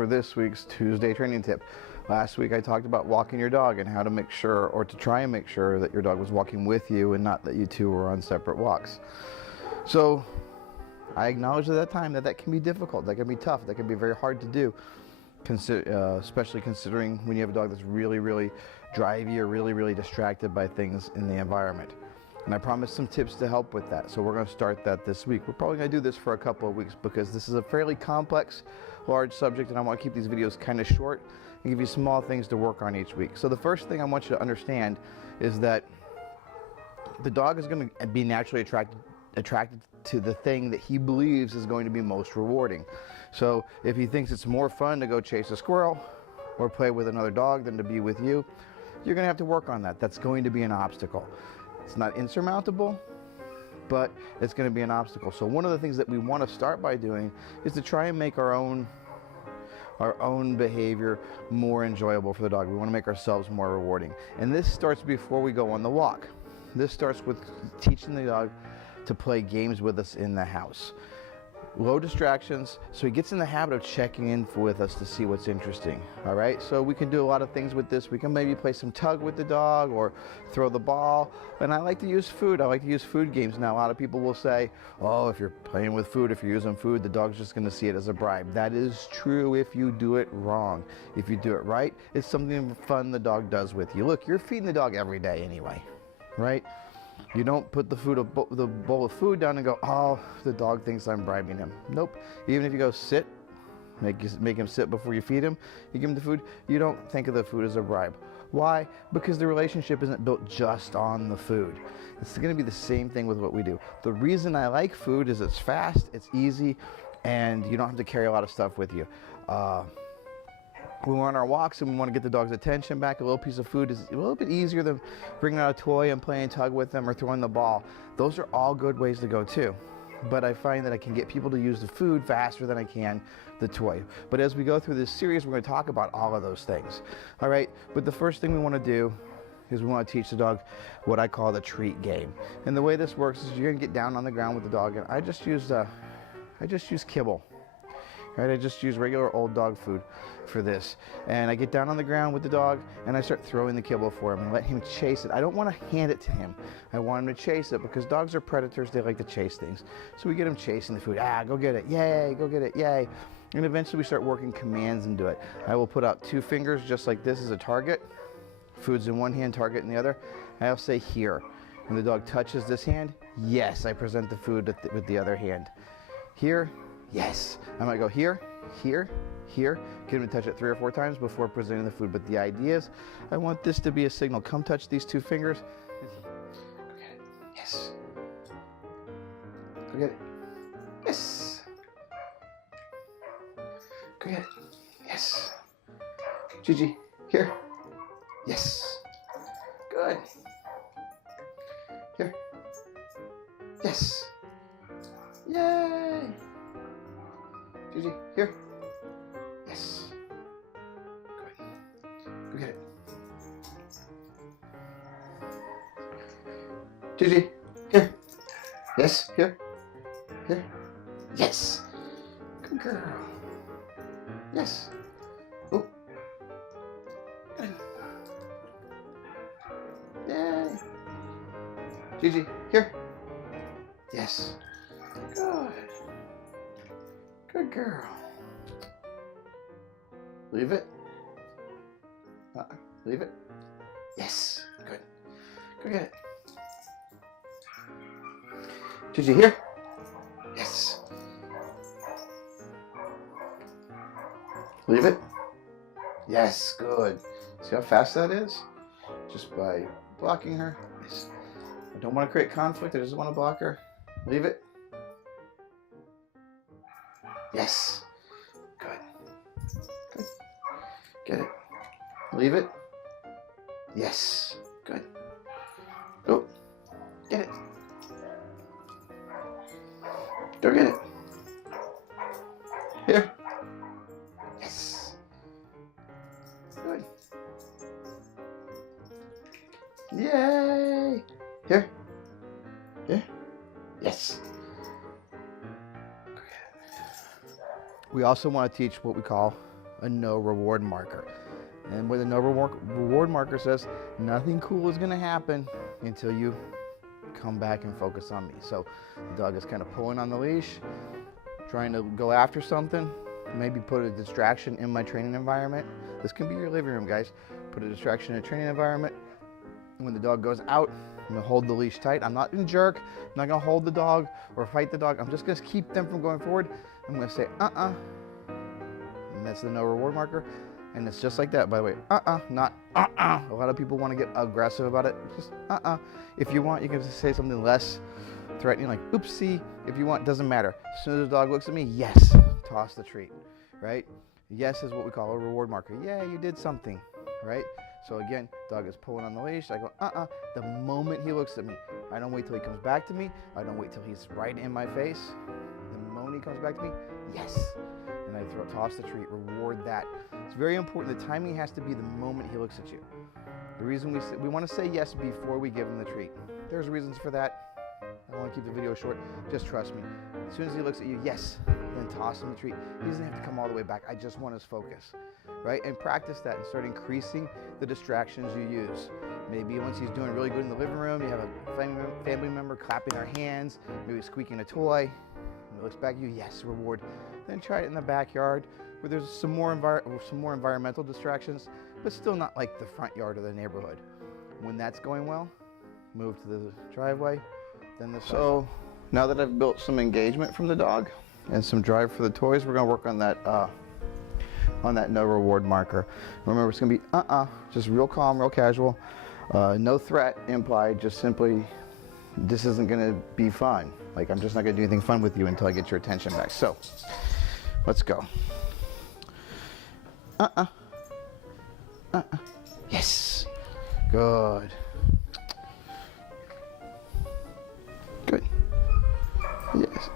for this week's Tuesday training tip. Last week I talked about walking your dog and how to make sure, or to try and make sure, that your dog was walking with you and not that you two were on separate walks. So I acknowledged at that time that that can be difficult, that can be tough, that can be very hard to do, especially considering when you have a dog that's really drivey or really distracted by things in the environment. And I promised some tips to help with that, so we're going to start that this week. We're probably going to do this for a couple of weeks because this is a fairly complex, large subject, and I want to keep these videos kind of short and give you small things to work on each week. So the first thing I want you to understand is that the dog is going to be naturally attracted to the thing that he believes is going to be most rewarding. So if he thinks it's more fun to go chase a squirrel or play with another dog than to be with you, you're going to have to work on that. That's going to be an obstacle. It's not insurmountable, but it's going to be an obstacle. So one of the things that we want to start by doing is to try and make our own behavior more enjoyable for the dog. We want to make ourselves more rewarding. And this starts before we go on the walk. This starts with teaching the dog to play games with us in the house. Low distractions, so he gets in the habit of checking in with us to see what's interesting. All right, so we can do a lot of things with this. We can maybe play some tug with the dog or throw the ball. And I like to use food. I like to use food games. Now, a lot of people will say, oh, if you're playing with food, if you're using food, the dog's just going to see it as a bribe. That is true if you do it wrong. If you do it right, it's something fun the dog does with you. Look, you're feeding the dog every day anyway, right? You don't put the bowl of food down and go, oh, the dog thinks I'm bribing him. Nope. Even if you go sit, make him sit before you feed him, you give him the food, you don't think of the food as a bribe. Why? Because the relationship isn't built just on the food. It's going to be the same thing with what we do. The reason I like food is it's fast, it's easy, and you don't have to carry a lot of stuff with you. When we're on our walks and we want to get the dog's attention back, a little piece of food is a little bit easier than bringing out a toy and playing tug with them or throwing the ball. Those are all good ways to go too. But I find that I can get people to use the food faster than I can the toy. But as we go through this series, we're going to talk about all of those things. All right, but the first thing we want to do is we want to teach the dog what I call the treat game. And the way this works is you're going to get down on the ground with the dog, and I just use kibble. Right, I just use regular old dog food for this. And I get down on the ground with the dog and I start throwing the kibble for him and let him chase it. I don't want to hand it to him. I want him to chase it because dogs are predators. They like to chase things. So we get him chasing the food. Go get it. Yay, go get it. Yay. And eventually we start working commands into it. I will put out 2 fingers just like this as a target. Food's in one hand, target in the other. I'll say here. When the dog touches this hand, yes, I present the food with the other hand. Here, yes. I might go here, here, here. Get him to touch it 3 or 4 times before presenting the food. But the idea is, I want this to be a signal. Come touch these 2 fingers. Go get it. Yes. Go get it. Yes. Go get it. Yes. Gigi, here. Yes. Good. Here. Yes. Yay. Gigi, here. Yes. Good. Go get it. Gigi, here. Yes, here. Here. Yes. Good girl. Yes. Oh. Good. Yay. Gigi, here. Yes. Good. Good girl. Leave it. Leave it. Yes. Good. Go get it. Gigi, here. Yes. Leave it. Yes. Good. See how fast that is? Just by blocking her. Yes. I don't want to create conflict. I just want to block her. Leave it. Yes. Good. Good. Get it. Leave it. Yes. Good. Go. Get it. Go get it. Here. Yes. Good. Yay. Here. Here. Yes. We also want to teach what we call a no reward marker. And what the no reward marker says, nothing cool is going to happen until you come back and focus on me. So the dog is kind of pulling on the leash, trying to go after something, maybe put a distraction in my training environment. This can be your living room, guys. Put a distraction in a training environment. When the dog goes out, I'm going to hold the leash tight. I'm not going to jerk. I'm not going to hold the dog or fight the dog. I'm just going to keep them from going forward. I'm going to say, and that's the no reward marker. And it's just like that, by the way. Not A lot of people want to get aggressive about it. Just If you want, you can say something less threatening, like oopsie. If you want, doesn't matter. As soon as the dog looks at me, yes, toss the treat, right? Yes is what we call a reward marker. Yeah, you did something, right? So again, dog is pulling on the leash. I go, The moment he looks at me, I don't wait till he comes back to me. I don't wait till he's right in my face. The moment he comes back to me, yes. And I toss the treat, reward that. It's very important. The timing has to be the moment he looks at you. The reason we want to say yes before we give him the treat. There's reasons for that. I want to keep the video short. Just trust me. As soon as he looks at you, yes, then toss him the treat. He doesn't have to come all the way back. I just want his focus, right? And practice that and start increasing the distractions you use. Maybe once he's doing really good in the living room, you have a family member clapping their hands, maybe squeaking a toy. When he looks back at you, yes, reward. Then try it in the backyard where there's some more environmental distractions, but still not like the front yard or the neighborhood. When that's going well, move to the driveway, then the So now that I've built some engagement from the dog and some drive for the toys, we're gonna work on that no reward marker. Remember, it's gonna be just real calm, real casual, no threat implied, just simply, this isn't gonna be fun. Like, I'm just not gonna do anything fun with you until I get your attention back. So, let's go. Yes. Good. Good. Yes.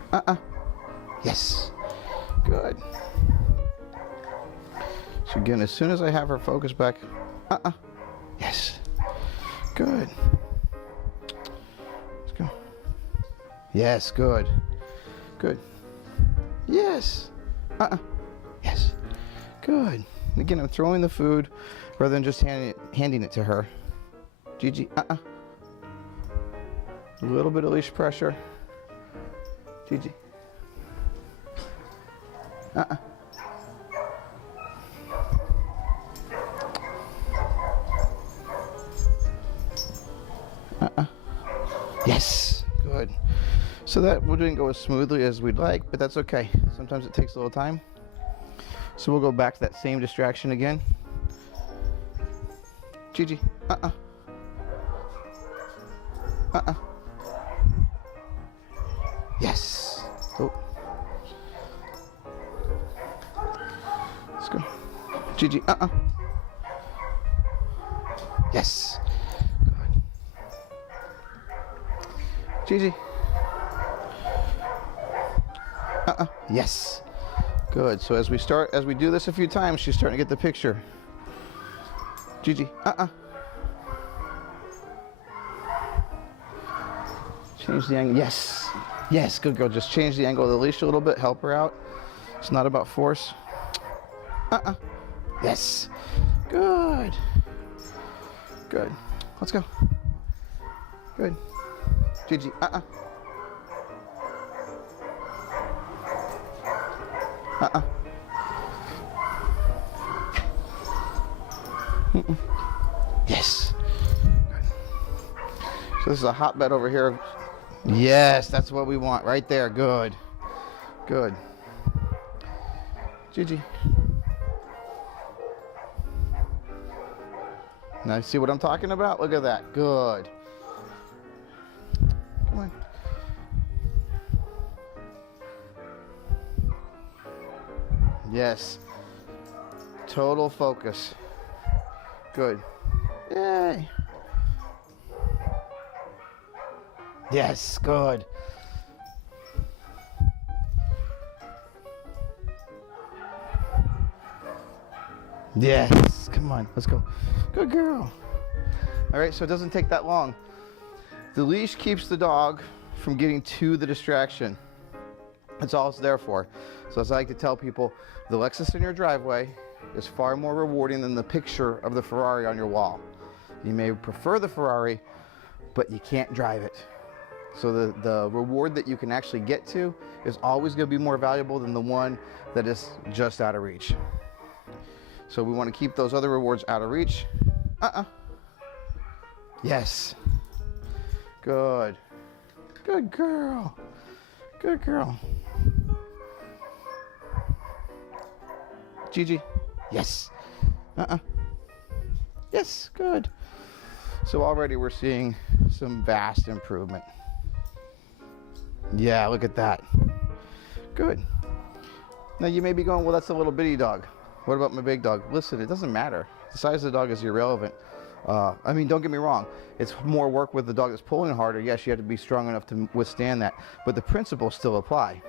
Yes. Good. So again, as soon as I have her focus back, yes. Good. Let's go. Yes, good. Good. Yes. Yes. Good. Again, I'm throwing the food rather than just handing it to her. Gigi, A little bit of leash pressure. Gigi. Yes. Good. So that didn't go as smoothly as we'd like, but that's okay. Sometimes it takes a little time. So we'll go back to that same distraction again. Gigi, Yes. Oh. Let's go. Gigi, Yes. Good. Gigi. Yes. Good. So as we do this a few times, she's starting to get the picture. Gigi, Change the angle. Yes. Yes, good girl. Just change the angle of the leash a little bit. Help her out. It's not about force. Yes. Good. Good. Let's go. Good. Gigi, Yes. Good. So this is a hotbed over here. Yes, that's what we want right there. Good. Good. Gigi. Now, see what I'm talking about? Look at that. Good. Come on. Yes. Total focus. Good. Yay. Yes, good. Yes, come on, let's go. Good girl. All right, so it doesn't take that long. The leash keeps the dog from getting to the distraction. That's all it's there for. So as I like to tell people, the Lexus in your driveway is far more rewarding than the picture of the Ferrari on your wall. You may prefer the Ferrari, but you can't drive it. So the reward that you can actually get to is always going to be more valuable than the one that is just out of reach. So we want to keep those other rewards out of reach. Yes. Good. Good girl. Good girl. Gigi. Yes. Yes, good. So already we're seeing some vast improvement. Yeah, look at that. Good. Now you may be going, well, that's a little bitty dog. What about my big dog? Listen, it doesn't matter. The size of the dog is irrelevant. I mean, don't get me wrong. It's more work with the dog that's pulling harder. Yes, you have to be strong enough to withstand that, but the principles still apply.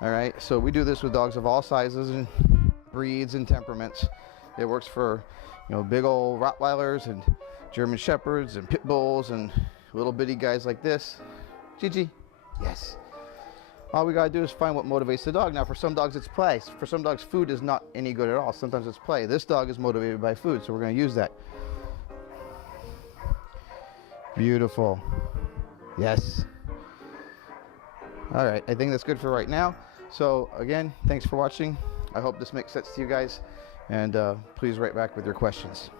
All right, so we do this with dogs of all sizes and breeds and temperaments. It works for, you know, big old Rottweilers and German Shepherds and Pit Bulls and little bitty guys like this. Gigi, yes. All we gotta do is find what motivates the dog. Now, for some dogs, it's play. For some dogs, food is not any good at all. Sometimes it's play. This dog is motivated by food, so we're gonna use that. Beautiful. Yes. All right, I think that's good for right now. So again, thanks for watching. I hope this makes sense to you guys, and please write back with your questions.